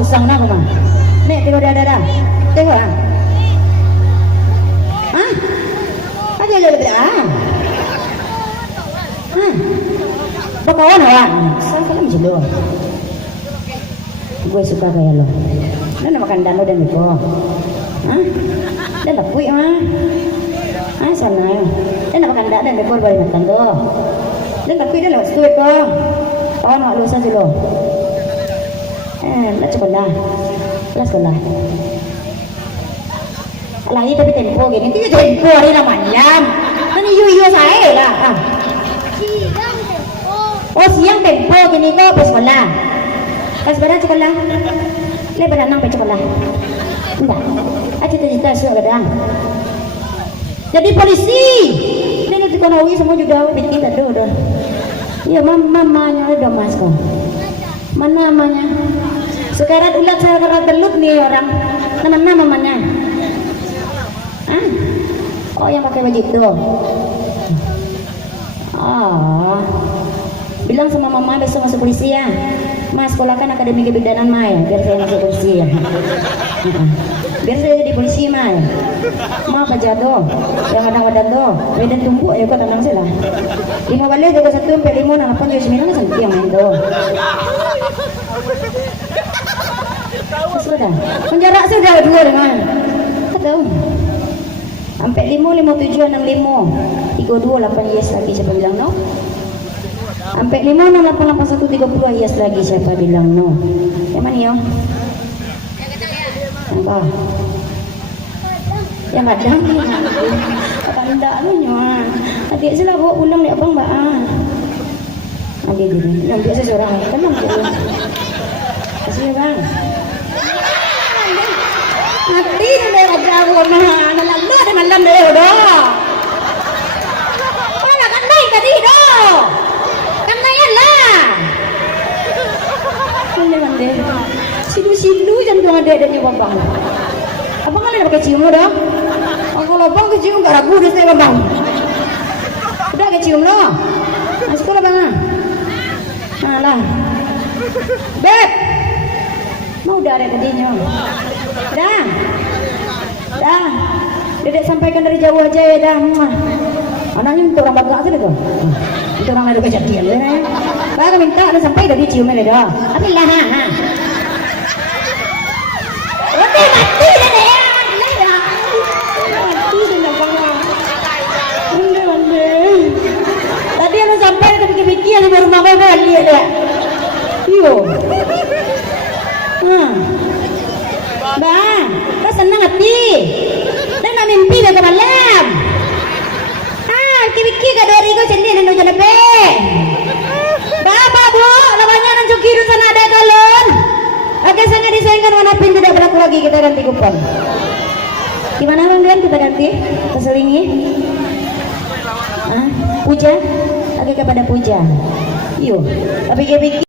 Usang na ko ma. Nek tengok dah. Tengok ah. Hah? Aja lebih ah. Hah? Bakawan awak. Saya kan macam gue suka kayak lo. Dia nak makan dano dan itu. Hah? Dia nak puik mah. Ah sana ya. Dia nak makan dano dan itu boleh makan tu. Dia nak puik dia nak setuai ko. Tahu nak lu saja lo. Lah sekolah, lah sekolah. Lagi tapi tempo gini, itu tempo hari namanya. Kan iyo saya lah. Oh siang tempo gini kok pas sekolah. Pas pada sekolah, lepas nang pas sekolah. Enggak, aja cita-cita sudah kadang. Jadi polisi. Ini dikonawi semua juga bikin tadi udah. Iya mamanya udah mas kok. Mana namanya? Sekarang ulat sekarang telut nih orang. Mana namanya? Ah? Oh yang pakai baju itu. Oh. Bilang sama mama besok masuk polisi ya. Mas sekolahkan akademi kebidanan Mai, biar saya masuk polisi ya. Biar saya jadi polisi Mai. Mau kerja tuh. Yang kadang-kadang tuh, medan tumbuk ya kok tenang sih lah. 5 balik juga 1 sampai 5 nah 8 juga 9 kan yang main tuh. Sudah. Penjara saya udah 2 dengan. Tahu. Sampai 5 57 65. 32 8 yes lagi siapa bilang no? Sampai 5 6 8 81 30 yes lagi siapa bilang no? Yang mana yo? Apa? Yang kadang ni. Tanda tu nyoa. Adik saya bawa pulang ni abang mbak ah. Adik dia. Yang biasa seorang. Tenang je. Kasih bang. Nanti ni raja gua mah. Nalanda dia malam dia dah. Mana kan naik tadi dah. Kan naik lah. Ini mande. Silu jantung ada bang. Abang kan ada pakai cium dah. Kalau abang kecium gak ragu deh saya bang. Udah kecium lo. Masuk lah bang. Nah lah. Beb. Mau udah ada tadinya. Dah. Dedek sampaikan dari jauh aja ya dah. Anaknya untuk orang bagak sih tuh. Untuk orang ada kejadian ya. Bapak minta ada sampai dari ciumnya dah. Tapi lah ha. Mati dah deh. Tadi aku sampai ke pikir-pikir di rumah bapak lihat ya. Yo. Bang, kau senang hati. Dan nak mimpi dah ke malam. Pikir-pikir kat dari kau sendiri dan hujan lebih. Bapak bu, lawannya dan cuki di sana ada galon. Oke, sangat disayangkan mana pin tidak berlaku lagi kita ganti kupon. Gimana bang Dian kita ganti? Terselingi? Puja? Lagi kepada puja. Yuk, tapi